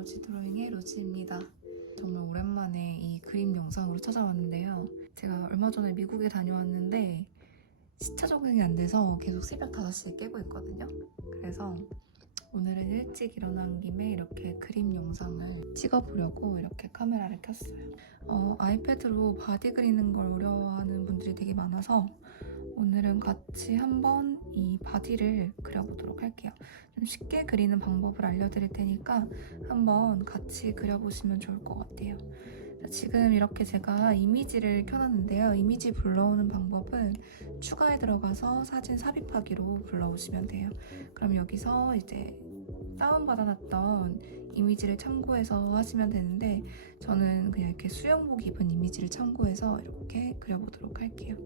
로지 드로잉의 로지입니다. 정말 오랜만에 이 그림 영상으로 찾아왔는데요. 제가 얼마 전에 미국에 다녀왔는데 시차 적응이 안 돼서 계속 새벽 5시에 깨고 있거든요. 그래서 오늘은 일찍 일어난 김에 이렇게 그림 영상을 찍어보려고 이렇게 카메라를 켰어요. 아이패드로 바디 그리는 걸 어려워하는 분들이 되게 많아서 오늘은 같이 한번 이 바디를 그려보도록 할게요. 좀 쉽게 그리는 방법을 알려드릴 테니까 한번 같이 그려보시면 좋을 것 같아요. 지금 이렇게 제가 이미지를 켜놨는데요. 이미지 불러오는 방법은 추가에 들어가서 사진 삽입하기로 불러오시면 돼요. 그럼 여기서 이제 다운받아놨던 이미지를 참고해서 하시면 되는데 저는 그냥 이렇게 수영복 입은 이미지를 참고해서 이렇게 그려보도록 할게요.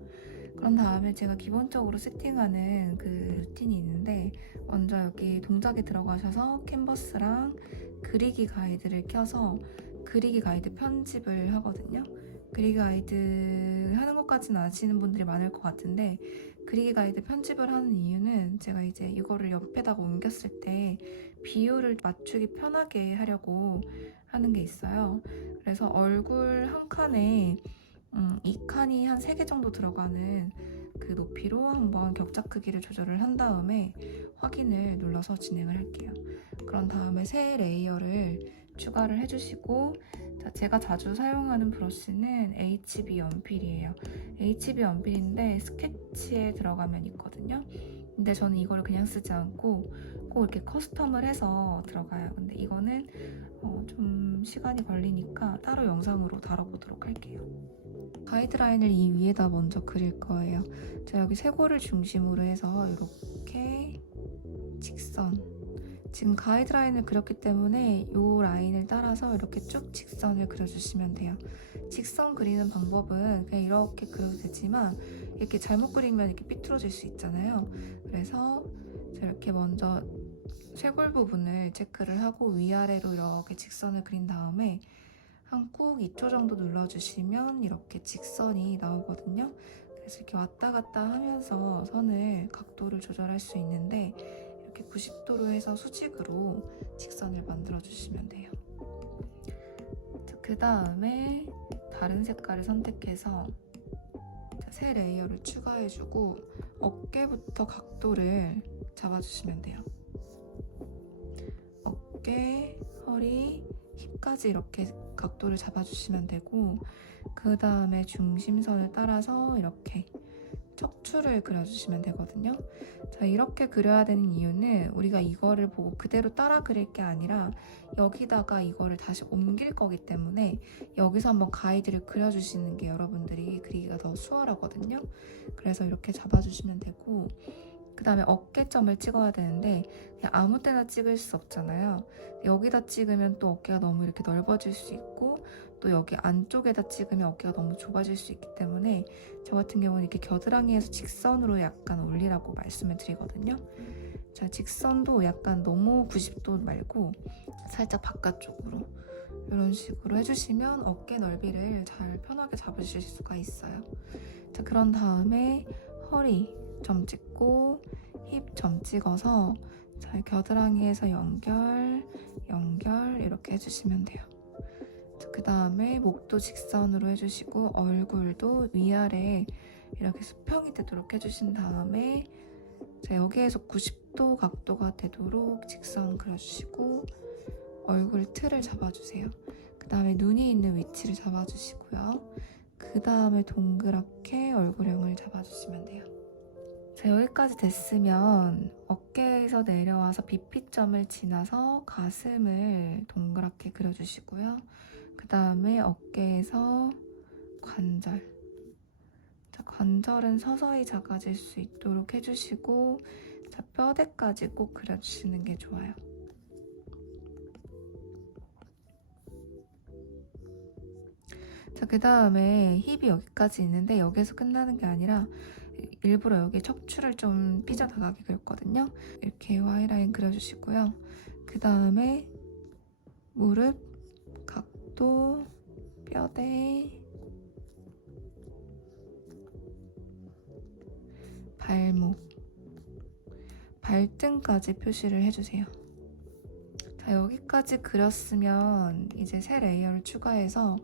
그런 다음에 제가 기본적으로 세팅하는 그 루틴이 있는데 먼저 여기 동작에 들어가셔서 캔버스랑 그리기 가이드를 켜서 그리기 가이드 편집을 하거든요. 그리기 가이드 하는 것까지는 아시는 분들이 많을 것 같은데 그리기 가이드 편집을 하는 이유는 제가 이제 이거를 옆에다가 옮겼을 때 비율을 맞추기 편하게 하려고 하는 게 있어요. 그래서 얼굴 한 칸에 이 칸이 한 3개 정도 들어가는 그 높이로 한번 격자 크기를 조절을 한 다음에 확인을 눌러서 진행을 할게요. 그런 다음에 새 레이어를 추가를 해주시고 제가 자주 사용하는 브러쉬는 HB 연필이에요. HB 연필인데 스케치에 들어가면 있거든요. 근데 저는 이거를 그냥 쓰지 않고 꼭 이렇게 커스텀을 해서 들어가요. 근데 이거는 좀 시간이 걸리니까 따로 영상으로 다뤄보도록 할게요. 가이드라인을 이 위에다 먼저 그릴 거예요. 제가 여기 쇄골을 중심으로 해서 이렇게 직선, 지금 가이드라인을 그렸기 때문에 이 라인을 따라서 이렇게 쭉 직선을 그려주시면 돼요. 직선 그리는 방법은 그냥 이렇게 그려도 되지만 이렇게 잘못 그리면 이렇게 삐뚤어질 수 있잖아요. 그래서 제가 이렇게 먼저 쇄골 부분을 체크를 하고 위아래로 이렇게 직선을 그린 다음에 한 꾹 2초 정도 눌러주시면 이렇게 직선이 나오거든요. 그래서 이렇게 왔다 갔다 하면서 선을 각도를 조절할 수 있는데 이렇게 90도로 해서 수직으로 직선을 만들어 주시면 돼요. 그 다음에 다른 색깔을 선택해서 새 레이어를 추가해주고 어깨부터 각도를 잡아주시면 돼요. 어깨, 허리, 힙까지 이렇게 각도를 잡아주시면 되고 그 다음에 중심선을 따라서 이렇게 척추를 그려주시면 되거든요. 자, 이렇게 그려야 되는 이유는 우리가 이거를 보고 그대로 따라 그릴 게 아니라 여기다가 이거를 다시 옮길 거기 때문에 여기서 한번 가이드를 그려주시는 게 여러분들이 그리기가 더 수월하거든요. 그래서 이렇게 잡아주시면 되고 그 다음에 어깨점을 찍어야 되는데 그냥 아무 때나 찍을 수 없잖아요. 여기다 찍으면 또 어깨가 너무 이렇게 넓어질 수 있고 또 여기 안쪽에다 찍으면 어깨가 너무 좁아질 수 있기 때문에 저 같은 경우는 이렇게 겨드랑이에서 직선으로 약간 올리라고 말씀을 드리거든요. 자, 직선도 약간 너무 90도 말고 살짝 바깥쪽으로 이런 식으로 해주시면 어깨 넓이를 잘 편하게 잡으실 수가 있어요. 자, 그런 다음에 허리 점 찍고 힙 점 찍어서 잘 겨드랑이에서 연결 이렇게 해주시면 돼요. 그 다음에 목도 직선으로 해주시고 얼굴도 위아래 이렇게 수평이 되도록 해주신 다음에 자, 여기에서 90도 각도가 되도록 직선 그려주시고 얼굴 틀을 잡아주세요. 그 다음에 눈이 있는 위치를 잡아주시고요. 그 다음에 동그랗게 얼굴형을 잡아주시면 돼요. 자, 여기까지 됐으면 어깨에서 내려와서 비피점을 지나서 가슴을 동그랗게 그려주시고요. 그 다음에 어깨에서 관절. 자, 관절은 서서히 작아질 수 있도록 해주시고 자, 뼈대까지 꼭 그려주시는 게 좋아요. 자, 그 다음에 힙이 여기까지 있는데 여기에서 끝나는 게 아니라 일부러 여기 척추를 좀 삐져나가게 그렸거든요. 이렇게 Y라인 그려주시고요. 그 다음에 무릎, 각도, 뼈대, 발목, 발등까지 표시를 해주세요. 자, 여기까지 그렸으면 이제 새 레이어를 추가해서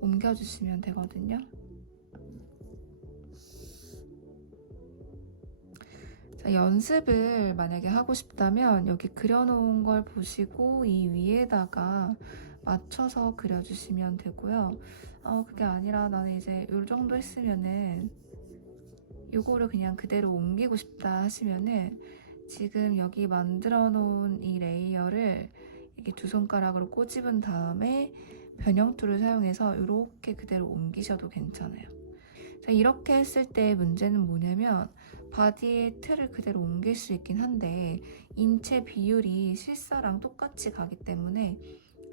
옮겨주시면 되거든요. 자, 연습을 만약에 하고 싶다면 여기 그려놓은 걸 보시고 이 위에다가 맞춰서 그려주시면 되고요. 그게 아니라 나는 이제 이 정도 했으면은 이거를 그냥 그대로 옮기고 싶다 하시면은 지금 여기 만들어 놓은 이 레이어를 이렇게 두 손가락으로 꼬집은 다음에 변형 툴을 사용해서 이렇게 그대로 옮기셔도 괜찮아요. 자, 이렇게 했을 때 문제는 뭐냐면 바디의 틀을 그대로 옮길 수 있긴 한데 인체 비율이 실사랑 똑같이 가기 때문에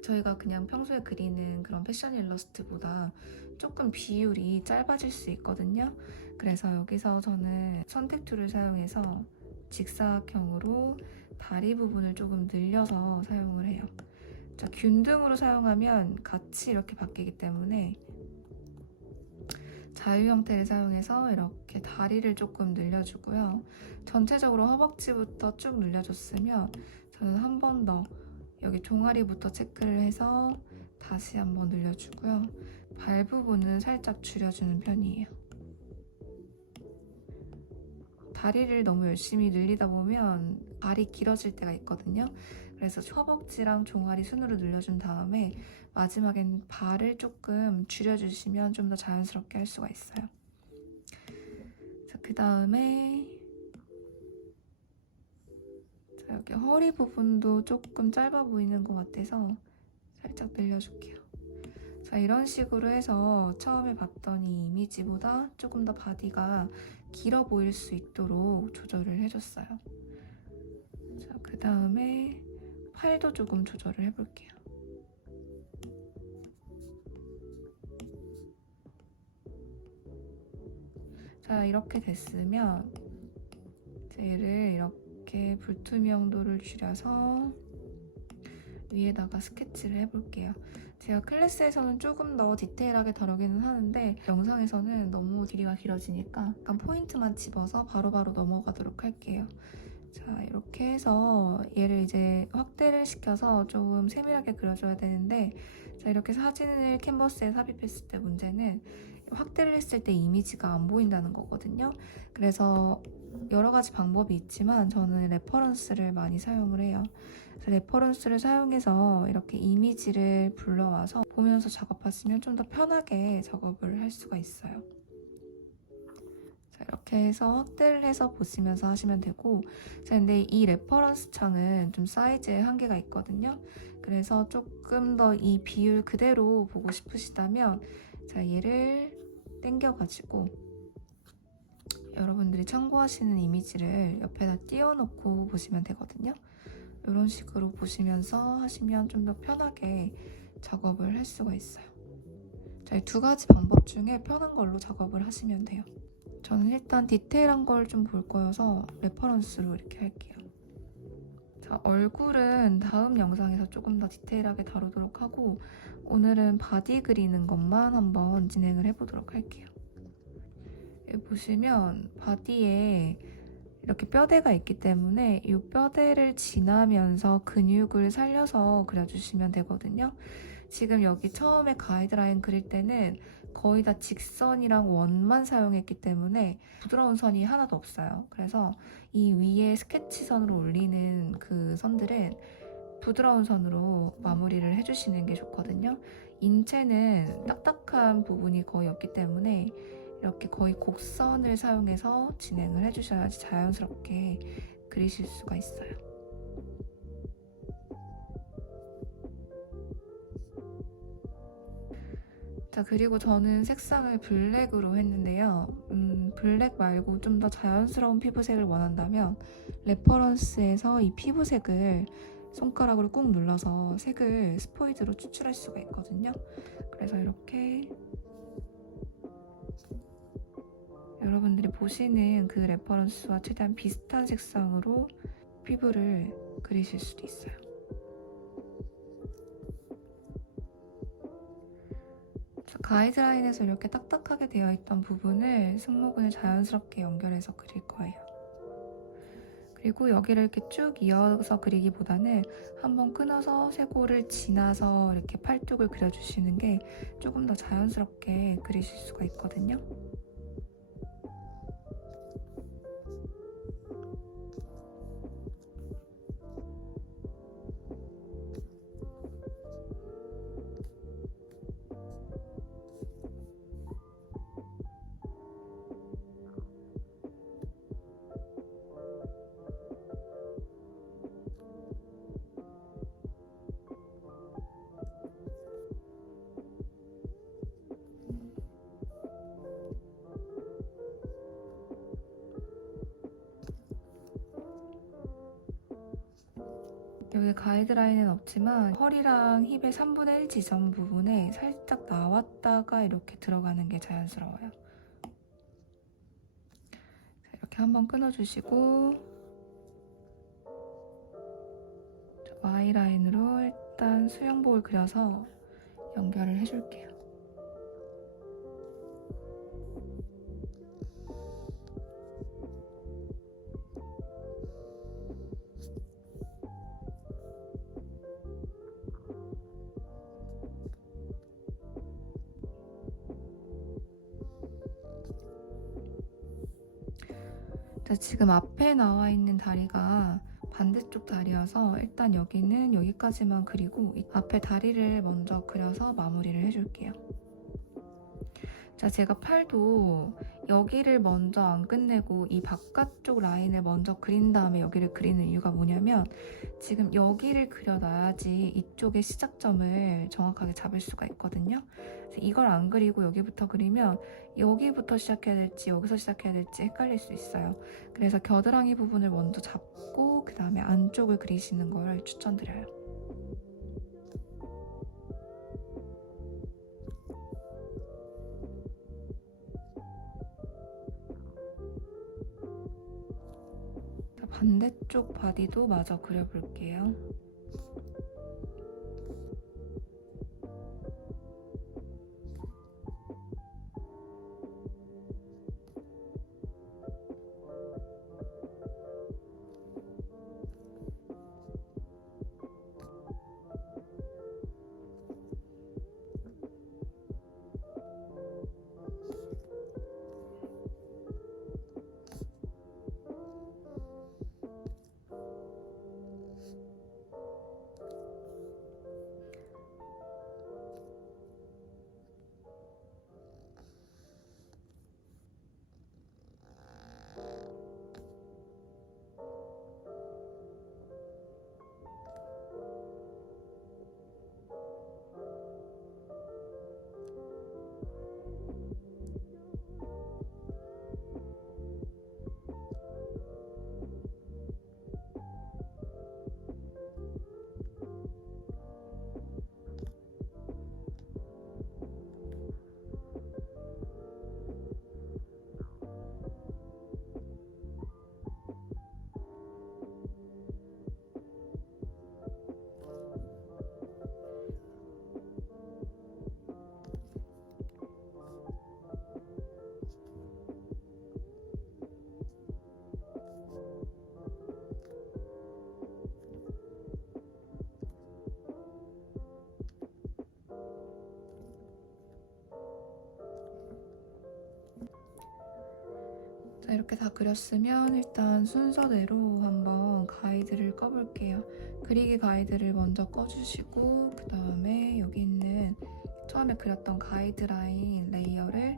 저희가 그냥 평소에 그리는 그런 패션 일러스트보다 조금 비율이 짧아질 수 있거든요. 그래서 여기서 저는 선택 툴을 사용해서 직사각형으로 다리 부분을 조금 늘려서 사용을 해요. 자, 균등으로 사용하면 같이 이렇게 바뀌기 때문에 자유 형태를 사용해서 이렇게 다리를 조금 늘려주고요. 전체적으로 허벅지부터 쭉 늘려줬으면 저는 한 번 더 여기 종아리부터 체크를 해서 다시 한번 늘려주고요. 발 부분은 살짝 줄여주는 편이에요. 다리를 너무 열심히 늘리다 보면 발이 길어질 때가 있거든요. 그래서 허벅지랑 종아리 순으로 늘려준 다음에 마지막엔 발을 조금 줄여주시면 좀 더 자연스럽게 할 수가 있어요. 자, 그 다음에 여기 허리 부분도 조금 짧아 보이는 것 같아서 살짝 늘려줄게요. 자, 이런 식으로 해서 처음에 봤던 이 이미지보다 조금 더 바디가 길어 보일 수 있도록 조절을 해줬어요. 자, 그 다음에 팔도 조금 조절을 해볼게요. 자, 이렇게 됐으면 얘를 이렇게 불투명도를 줄여서 위에다가 스케치를 해볼게요. 제가 클래스에서는 조금 더 디테일하게 다루기는 하는데 영상에서는 너무 길이가 길어지니까 약간 포인트만 집어서 바로바로 넘어가도록 할게요. 자, 이렇게 해서 얘를 이제 확대를 시켜서 좀 세밀하게 그려줘야 되는데 자, 이렇게 사진을 캔버스에 삽입했을 때 문제는 확대를 했을 때 이미지가 안 보인다는 거거든요. 그래서 여러 가지 방법이 있지만 저는 레퍼런스를 많이 사용을 해요. 그래서 레퍼런스를 사용해서 이렇게 이미지를 불러와서 보면서 작업하시면 좀 더 편하게 작업을 할 수가 있어요. 자, 이렇게 해서 확대를 해서 보시면서 하시면 되고 자, 근데 이 레퍼런스 창은 좀 사이즈에 한계가 있거든요. 그래서 조금 더 이 비율 그대로 보고 싶으시다면 자, 얘를 당겨가지고 여러분들이 참고하시는 이미지를 옆에다 띄워놓고 보시면 되거든요. 이런 식으로 보시면서 하시면 좀 더 편하게 작업을 할 수가 있어요. 자, 이 두 가지 방법 중에 편한 걸로 작업을 하시면 돼요. 저는 일단 디테일한 걸 좀 볼 거여서 레퍼런스로 이렇게 할게요. 자, 얼굴은 다음 영상에서 조금 더 디테일하게 다루도록 하고 오늘은 바디 그리는 것만 한번 진행을 해보도록 할게요. 여기 보시면 바디에 이렇게 뼈대가 있기 때문에 이 뼈대를 지나면서 근육을 살려서 그려주시면 되거든요. 지금 여기 처음에 가이드라인 그릴 때는 거의 다 직선이랑 원만 사용했기 때문에 부드러운 선이 하나도 없어요. 그래서 이 위에 스케치선으로 올리는 그 선들은 부드러운 선으로 마무리를 해주시는 게 좋거든요. 인체는 딱딱한 부분이 거의 없기 때문에 이렇게 거의 곡선을 사용해서 진행을 해주셔야지 자연스럽게 그리실 수가 있어요. 자, 그리고 저는 색상을 블랙으로 했는데요. 블랙 말고 좀 더 자연스러운 피부색을 원한다면 레퍼런스에서 이 피부색을 손가락으로 꾹 눌러서 색을 스포이드로 추출할 수가 있거든요. 그래서 이렇게 여러분들이 보시는 그 레퍼런스와 최대한 비슷한 색상으로 피부를 그리실 수도 있어요. 가이드라인에서 이렇게 딱딱하게 되어 있던 부분을 승모근을 자연스럽게 연결해서 그릴 거예요. 그리고 여기를 이렇게 쭉 이어서 그리기보다는 한번 끊어서 쇄골을 지나서 이렇게 팔뚝을 그려주시는 게 조금 더 자연스럽게 그리실 수가 있거든요. 여기 가이드라인은 없지만 허리랑 힙의 3분의 1 지점 부분에 살짝 나왔다가 이렇게 들어가는 게 자연스러워요. 이렇게 한번 끊어주시고 Y라인으로 일단 수영복을 그려서 연결을 해줄게요. 지금 앞에 나와 있는 다리가 반대쪽 다리여서 일단 여기는 여기까지만 그리고 앞에 다리를 먼저 그려서 마무리를 해줄게요. 자, 제가 팔도 여기를 먼저 안 끝내고 이 바깥쪽 라인을 먼저 그린 다음에 여기를 그리는 이유가 뭐냐면 지금 여기를 그려놔야지 이쪽의 시작점을 정확하게 잡을 수가 있거든요. 그래서 이걸 안 그리고 여기부터 그리면 여기부터 시작해야 될지 여기서 시작해야 될지 헷갈릴 수 있어요. 그래서 겨드랑이 부분을 먼저 잡고 그 다음에 안쪽을 그리시는 걸 추천드려요. 반대쪽 바디도 마저 그려볼게요. 자, 이렇게 다 그렸으면 일단 순서대로 한번 가이드를 꺼볼게요. 그리기 가이드를 먼저 꺼주시고 그 다음에 여기 있는 처음에 그렸던 가이드라인 레이어를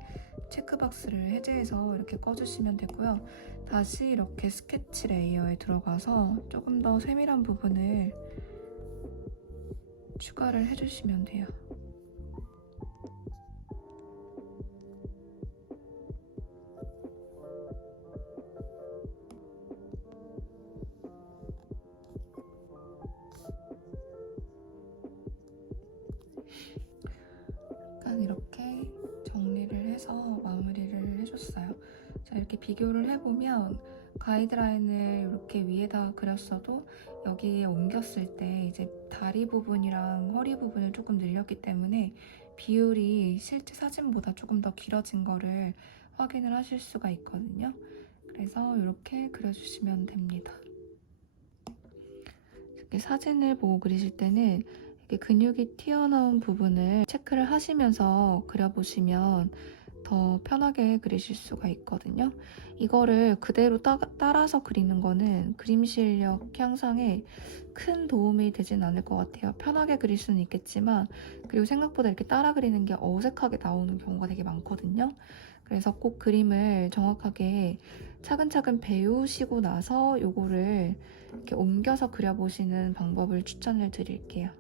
체크박스를 해제해서 이렇게 꺼주시면 되고요. 다시 이렇게 스케치 레이어에 들어가서 조금 더 세밀한 부분을 추가를 해주시면 돼요. 약간 이렇게 정리를 해서 마무리를 해줬어요. 자, 이렇게 비교를 해보면 가이드라인을 이렇게 위에다 그렸어도 여기에 옮겼을 때 이제 다리 부분이랑 허리 부분을 조금 늘렸기 때문에 비율이 실제 사진보다 조금 더 길어진 거를 확인을 하실 수가 있거든요. 그래서 이렇게 그려주시면 됩니다. 이렇게 사진을 보고 그리실 때는 이렇게 근육이 튀어나온 부분을 체크를 하시면서 그려보시면 더 편하게 그리실 수가 있거든요. 이거를 그대로 따라서 그리는 거는 그림 실력 향상에 큰 도움이 되진 않을 것 같아요. 편하게 그릴 수는 있겠지만, 그리고 생각보다 이렇게 따라 그리는 게 어색하게 나오는 경우가 되게 많거든요. 그래서 꼭 그림을 정확하게 차근차근 배우시고 나서 요거를 이렇게 옮겨서 그려보시는 방법을 추천을 드릴게요.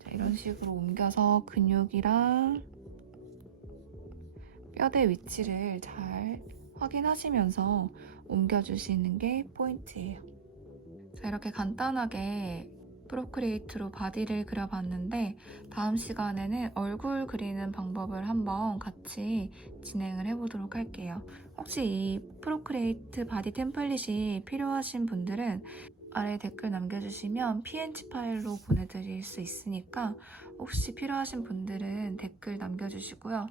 자, 이런 식으로 옮겨서 근육이랑 뼈대 위치를 잘 확인하시면서 옮겨주시는 게 포인트예요. 자, 이렇게 간단하게 프로크리에이트로 바디를 그려봤는데, 다음 시간에는 얼굴 그리는 방법을 한번 같이 진행을 해보도록 할게요. 혹시 이 프로크리에이트 바디 템플릿이 필요하신 분들은 아래 댓글 남겨주시면 PNG 파일로 보내드릴 수 있으니까 혹시 필요하신 분들은 댓글 남겨주시고요.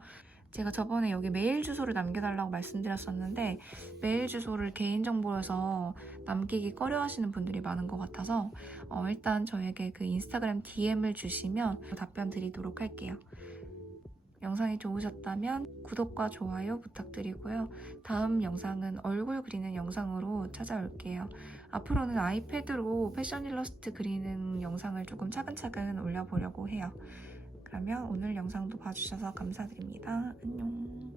제가 저번에 여기 메일 주소를 남겨달라고 말씀드렸었는데, 메일 주소를 개인정보여서 남기기 꺼려 하시는 분들이 많은 것 같아서 일단 저에게 그 인스타그램 DM을 주시면 답변 드리도록 할게요. 영상이 좋으셨다면 구독과 좋아요 부탁드리고요. 다음 영상은 얼굴 그리는 영상으로 찾아올게요. 앞으로는 아이패드로 패션 일러스트 그리는 영상을 조금 차근차근 올려보려고 해요. 그러면 오늘 영상도 봐주셔서 감사드립니다. 안녕.